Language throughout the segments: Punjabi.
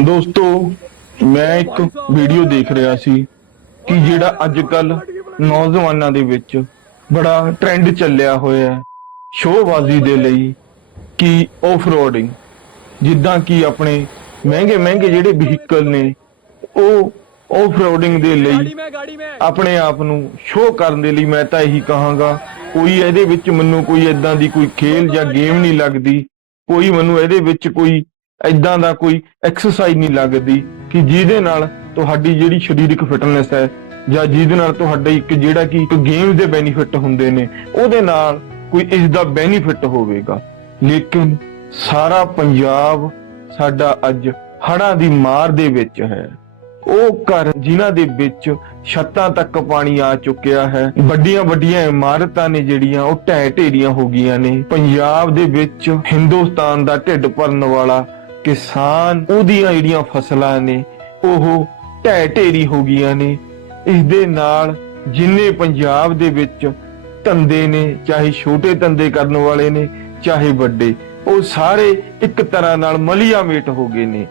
ਦੋਸਤੋ ਮੈਂ ਇੱਕ ਵੀਡੀਓ ਦੇਖ ਰਿਹਾ ਸੀ ਕਿ ਜਿਹੜਾ ਅੱਜ ਕੱਲ ਨੌਜਵਾਨਾਂ ਦੇ ਵਿੱਚ ਬੜਾ ਟ੍ਰੈਂਡ ਚੱਲਿਆ ਹੋਇਆ ਹੈ ਸ਼ੋਬਾਜ਼ੀ ਦੇ ਲਈ ਕਿ ਆਫਰੋਡਿੰਗ ਜਿੱਦਾਂ ਕਿ ਆਪਣੇ ਮਹਿੰਗੇ ਮਹਿੰਗੇ ਜਿਹੜੇ ਵਹੀਕਲ ਨੇ ਉਹ ਆਫਰੋਡਿੰਗ ਦੇ ਲਈ ਆਪਣੇ ਆਪ ਨੂੰ ਸ਼ੋਅ ਕਰਨ ਦੇ ਲਈ ਮੈਂ ਤਾਂ ਇਹੀ ਕਹਾਂਗਾ ਕੋਈ ਇਹਦੇ ਵਿੱਚ ਮੈਨੂੰ ਕੋਈ ਇਦਾਂ ਦੀ ਕੋਈ ਖੇਲ ਜਾਂ ਗੇਮ ਨਹੀਂ ਲੱਗਦੀ, ਕੋਈ ਮੈਨੂੰ ਇਹਦੇ ਵਿੱਚ ਕੋਈ ਇਦਾਂ ਦਾ ਕੋਈ ਐਕਸਰਸਾਈਜ਼ ਨਹੀਂ ਲੱਗਦੀ ਕਿ ਜਿਹਦੇ ਨਾਲ ਤੁਹਾਡੀ ਜਿਹੜੀ ਸਰੀਰਕ ਫਿਟਨੈਸ ਹੈ ਜਾਂ ਜਿਹਦੇ ਨਾਲ ਤੁਹਾਡੇ ਇੱਕ ਜਿਹੜਾ ਕਿ ਇੱਕ ਗੇਮ ਦੇ ਬੈਨੀਫਿਟ ਹੁੰਦੇ ਨੇ, ਉਹਦੇ ਨਾਲ ਕੋਈ ਇਸ ਦਾ ਬੈਨੀਫਿਟ ਹੋਵੇਗਾ। ਲੇਕਿਨ ਸਾਰਾ ਪੰਜਾਬ ਸਾਡਾ ਅੱਜ ਹੜ੍ਹਾਂ ਦੀ ਮਾਰ ਦੇ ਵਿੱਚ ਹੈ। ਉਹ ਘਰ ਜਿਨ੍ਹਾਂ ਦੇ ਵਿੱਚ ਛੱਤਾਂ ਤੱਕ ਪਾਣੀ ਆ ਚੁੱਕਿਆ ਹੈ। ਵੱਡੀਆਂ ਵੱਡੀਆਂ ਇਮਾਰਤਾਂ ਨੇ ਜਿਹੜੀਆਂ ਉਹ ਢਹਿ ਢੇਰੀਆਂ ਹੋ ਗਈਆਂ ਨੇ। ਪੰਜਾਬ ਦੇ ਵਿੱਚ ਹਿੰਦੁਸਤਾਨ ਦਾ ਢਿੱਡ ਭਰਨ ਵਾਲਾ ਕਿਸਾਨ ਉਹਦੀਆਂ ਜਿਹੜੀਆਂ ਫਸਲਾਂ ਨੇ, ਉਹ ਢਹਿ ਢੇਰੀ ਹੋ ਗਈਆਂ ਨੇ। ਇਸ ਦੇ ਨਾਲ ਜਿੰਨੇ ਪੰਜਾਬ ਦੇ ਵਿੱਚ ਧੰਦੇ ਨੇ, ਚਾਹੇ ਛੋਟੇ ਧੰਦੇ ਕਰਨ ਵਾਲੇ ਨੇ, ਚਾਹੇ ਵੱਡੇ, ਉਹ ਸਾਰੇ ਇੱਕ ਤਰ੍ਹਾਂ ਨਾਲ ਮਲੀਆ ਮੇਟ ਹੋ ਗਏ ਨੇ।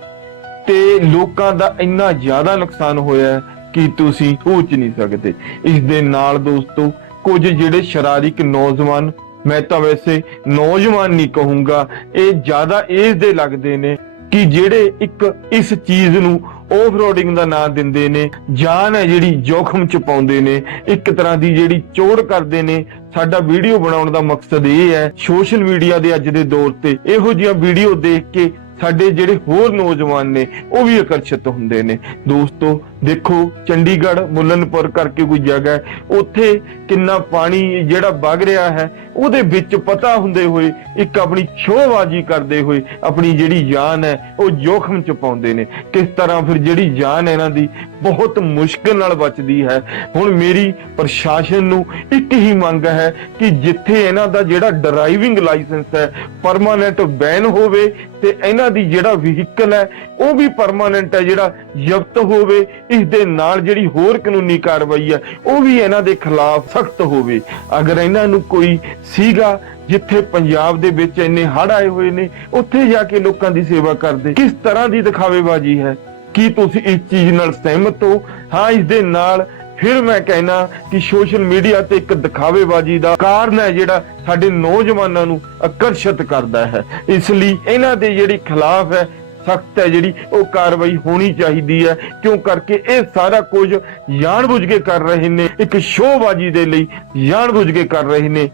ਤੇ ਲੋਕਾਂ ਦਾ ਇੰਨਾ ਜ਼ਿਆਦਾ ਨੁਕਸਾਨ ਹੋਇਆ ਕਿ ਤੁਸੀਂ ਸੋਚ ਨਹੀਂ ਸਕਦੇ। ਇਸ ਦੇ ਨਾਲ ਦੋਸਤੋ, ਕੁਝ ਜਿਹੜੇ ਸ਼ਰਾਰਿਕ ਨੌਜਵਾਨ, ਮੈਂ ਤਾਂ ਵੈਸੇ ਨੌਜਵਾਨ ਨਹੀਂ ਕਹੂੰਗਾ, ਇਹ ਜ਼ਿਆਦਾ ਏਜ ਦੇ ਲੱਗਦੇ ਨੇ ਕਿ ਜਿਹੜੇ ਇੱਕ ਇਸ ਚੀਜ਼ ਨੂੰ ਆਫ ਦਾ ਨਾਮ ਦਿੰਦੇ ਨੇ, ਜਾਨ ਹੈ ਜਿਹੜੀ ਜੋਖਮ ਚ ਪਾਉਂਦੇ ਨੇ, ਇੱਕ ਤਰ੍ਹਾਂ ਦੀ ਜਿਹੜੀ ਚੋੜ ਕਰਦੇ ਨੇ। ਸਾਡਾ ਵੀਡੀਓ ਬਣਾਉਣ ਦਾ ਮਕਸਦ ਇਹ ਹੈ, ਸੋਸ਼ਲ ਮੀਡੀਆ ਦੇ ਅੱਜ ਦੇ ਦੌਰ ਤੇ ਇਹੋ ਜਿਹੀਆਂ ਵੀਡੀਓ ਦੇਖ ਕੇ ਸਾਡੇ ਜਿਹੜੇ ਹੋਰ ਨੌਜਵਾਨ ਨੇ ਉਹ ਵੀ ਆਕਰਸ਼ਿਤ ਹੁੰਦੇ ਨੇ। ਦੋਸਤੋ ਦੇਖੋ, ਚੰਡੀਗੜ੍ਹ, ਮੁੱਲਨਪੁਰ ਕਰਕੇ ਕੋਈ ਜਗ੍ਹਾ ਹੈ। ਉੱਥੇ ਕਿੰਨਾ ਪਾਣੀ ਜਿਹੜਾ ਵਗ ਰਿਹਾ ਹੈ, ਉਹਦੇ ਵਿੱਚ ਪਤਾ ਹੁੰਦੇ ਹੋਏ, ਇੱਕ ਆਪਣੀ ਸ਼ੋਅਬਾਜ਼ੀ ਕਰਦੇ ਹੋਏ, ਆਪਣੀ ਜਿਹੜੀ ਜਾਨ ਹੈ, ਉਹ ਜੋਖਮ ਚ ਪਾਉਂਦੇ ਨੇ। ਕਿਸ ਤਰ੍ਹਾਂ ਫਿਰ ਜਿਹੜੀ ਜਾਨ ਹੈ ਇਹਨਾਂ ਦੀ, ਬਹੁਤ ਮੁਸ਼ਕਲ ਨਾਲ ਬਚਦੀ ਹੈ। ਹੁਣ ਮੇਰੀ ਪ੍ਰਸ਼ਾਸਨ ਨੂੰ ਇੱਕ ਹੀ ਮੰਗ ਹੈ ਕਿ ਜਿੱਥੇ ਇਹਨਾਂ ਦਾ ਜਿਹੜਾ ਡਰਾਈਵਿੰਗ ਲਾਇਸੈਂਸ ਹੈ ਪਰਮਾਨੈਂਟ ਬੈਨ ਹੋਵੇ ਤੇ ਇਹਨਾਂ ਦੀ ਜਿਹੜਾ ਵਹੀਕਲ ਹੈ, ਉਹ ਵੀ ਪਰਮਾਨੈਂਟ ਹੈ, ਜਿਹੜਾ ਜ਼ਬਤ ਹੋਵੇ ਇਸ ਦੇ ਨਾਲ ਜਿਹੜੀ ਹੋਰ ਕਾਨੂੰਨੀ ਕਾਰਵਾਈ ਹੈ, ਉਹ ਵੀ ਇਹਨਾਂ ਦੇ ਖਿਲਾਫ ਸਖਤ ਹੋਵੇ। ਅਗਰ ਇਹਨਾਂ ਨੂੰ ਕੋਈ ਸੀਗਾ ਜਿੱਥੇ ਪੰਜਾਬ ਦੇ ਵਿੱਚ ਇੰਨੇ ਹੜ੍ਹ ਆਏ ਹੋਏ ਨੇ, ਉੱਥੇ ਜਾ ਕੇ ਲੋਕਾਂ ਦੀ ਸੇਵਾ ਕਰਦੇ, ਕਿਸ ਤਰ੍ਹਾਂ ਦੀ ਦਿਖਾਵੇਬਾਜ਼ੀ ਹੈ? ਕੀ ਤੁਸੀਂ ਇਸ ਚੀਜ਼ ਨਾਲ ਸਹਿਮਤ ਹੋ? ਹਾਂ, ਇਸ ਦੇ ਨਾਲ ਫਿਰ ਮੈਂ ਕਹਿਣਾ ਕਿ ਸੋਸ਼ਲ ਮੀਡੀਆ ਤੇ ਇੱਕ ਦਿਖਾਵੇਬਾਜ਼ੀ ਦਾ ਕਾਰਨ ਹੈ ਜਿਹੜਾ ਸਾਡੇ ਨੌਜਵਾਨਾਂ ਨੂੰ ਆਕਰਸ਼ਿਤ ਕਰਦਾ ਹੈ। ਇਸ ਲਈ ਇਹਨਾਂ ਦੇ ਜਿਹੜੀ ਖਿਲਾਫ ਹੈ ਸਖਤ ਹੈ ਜਿਹੜੀ ਉਹ ਕਾਰਵਾਈ ਹੋਣੀ ਚਾਹੀਦੀ ਹੈ। ਕਿਉਂ ਕਰਕੇ ਇਹ ਸਾਰਾ ਕੁਝ ਜਾਣਬੁੱਝ ਕੇ ਕਰ ਰਹੇ ਨੇ। ਇੱਕ ਸ਼ੋਅਬਾਜ਼ੀ ਦੇ ਲਈ ਜਾਣਬੁੱਝ ਕੇ ਕਰ ਰਹੇ ਨੇ।